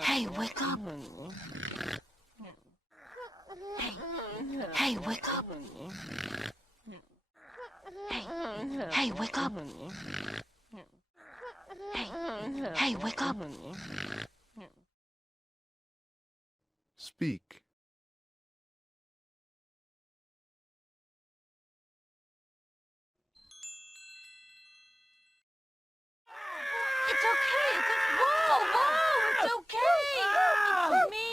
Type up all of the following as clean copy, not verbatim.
Hey, wake up. Hey, wake up. Hey, wake up. Hey, wake up. Speak. It's okay. It's okay. It's me.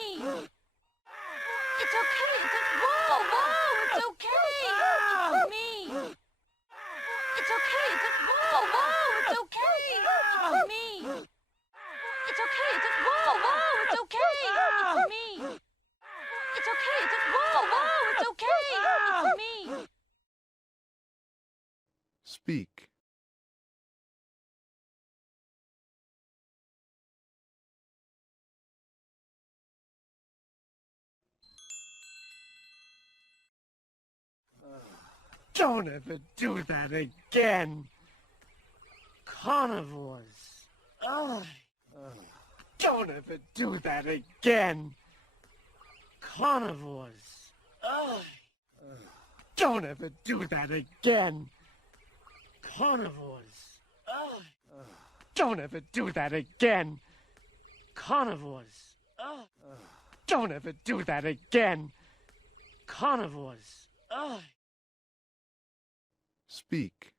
It's okay. It's okay. It's me. It's okay. It's okay. It's me. It's okay. It's okay. It's me. It's okay. It's okay. It's me. Speak. Don't ever do that again. Carnivores. Don't ever do that again. Carnivores. Don't ever do that again. Carnivores. Don't ever do that again. Carnivores. Don't ever do that again. Carnivores. Speak.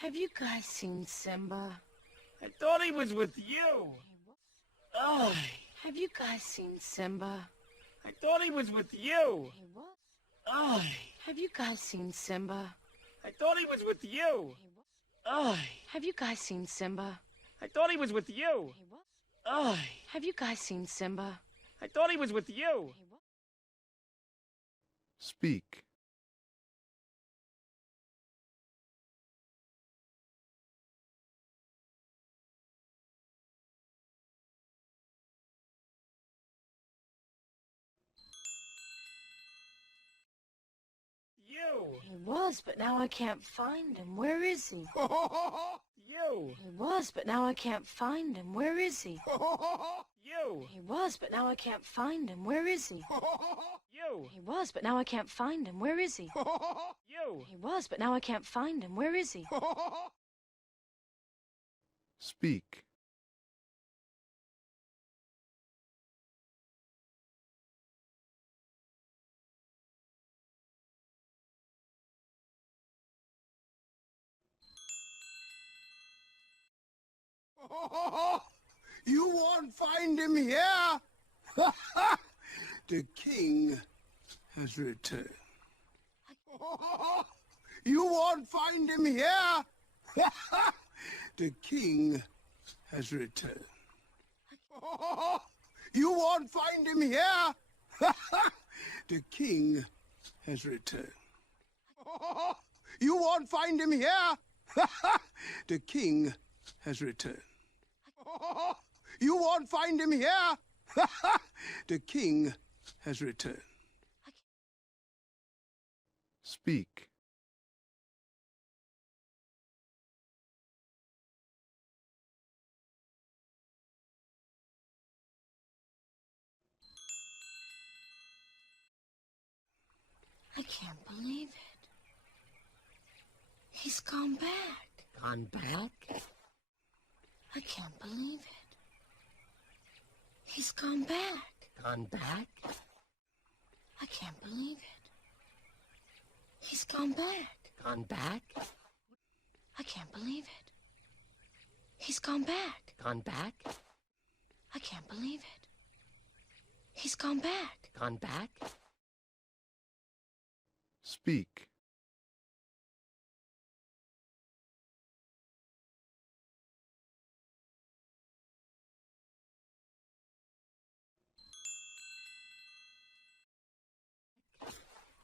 Have you guys seen Simba? I thought he was with you. Have you guys seen Simba? I thought he was with you. Have you guys seen Simba? I thought he was with you. Have you guys seen Simba? I thought he was with you. Have you guys seen Simba? I thought he was with you. Speak. You. He was, but now I can't find him. Where is he? You. He was, but now I can't find him. Where is he? You. He was, but now I can't find him. Where is he? You. He was, but now I can't find him. Where is he? You. He was, but now I can't find him. Where is he? Speak. You won't find him here. The king has returned. You won't find him here. The king has returned. You won't find him here. The king has returned. You won't find him here. The king has returned. You won't find him here. The king has returned. Speak. I can't believe it. He's gone back. Gone back? I can't believe it. He's gone back. Gone back? I can't believe it. He's gone back. Gone back? I can't believe it. He's gone back. Gone back? I can't believe it. He's gone back. Gone back? Speak.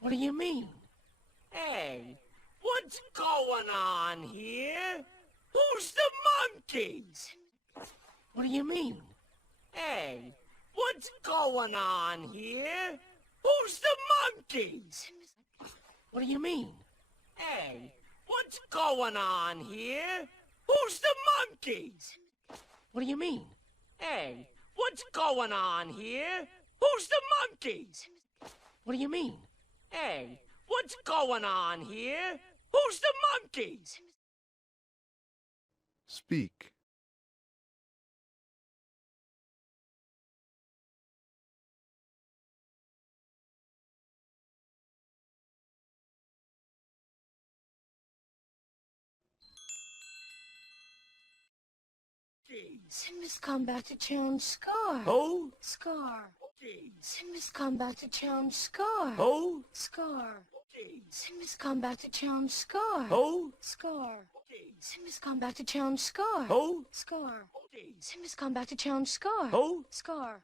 What do you mean? Hey, what's going on here? Who's the monkeys? What do you mean? Hey, what's going on here? Who's the monkey? Simba's... What do you mean? Hey, what's going on here? Who's the monkey? What do you mean? Hey, what's going on here? Who's the monkey? What do you mean? Hey, what's going on here? Who's the monkey? Speak. Simba's come back to challenge Scar. Who? Scar. Simba's come back to challenge Scar. Who? Scar. Simba's come back to challenge Scar. Who? Scar. Simba's come back to challenge Scar. Who? Scar. Simba's come back to challenge Scar. Who? Scar.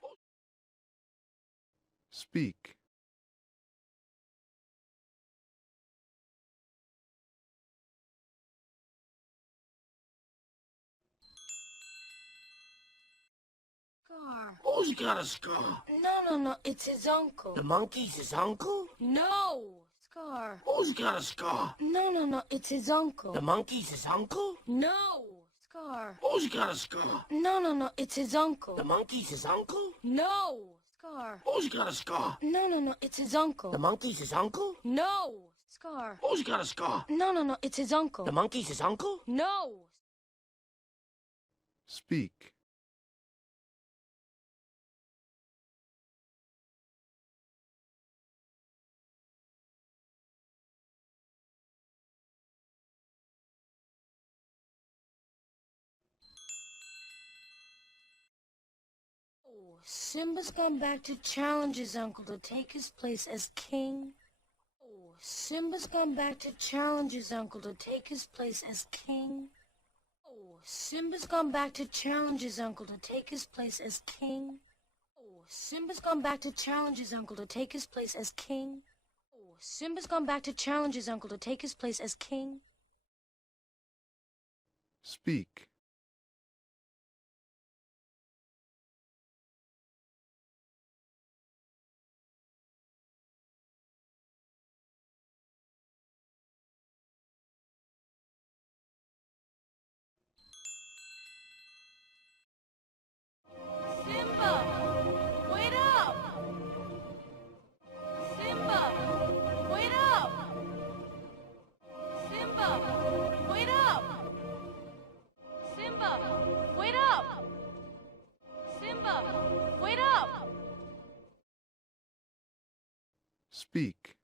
Speak. Scar. Who's got a scar? No, it's his uncle. The monkey's his uncle? No! Scar. Who's got a scar? No, it's his uncle. The monkey's his uncle? No! Scar. Who's got a scar? No, it's his uncle. The monkey's his uncle? No! Scar. Who's got a scar? No, it's his uncle. The monkey's his uncle? No! Scar. Who's got a scar? No, it's his uncle. The monkey's his uncle? No! Speak. Simba's gone back to challenge his uncle to take his place as king. Simba's gone back to challenge his uncle to take his place as king. Simba's gone back to challenge his uncle to take his place as king. Simba's gone back to challenge his uncle to take his place as king. Simba's gone back to challenge his uncle to take his place as king. Speak. Simba! Wait up! Simba! Wait up! Simba! Wait up! Simba! Wait up! Simba! Wait up! Speak.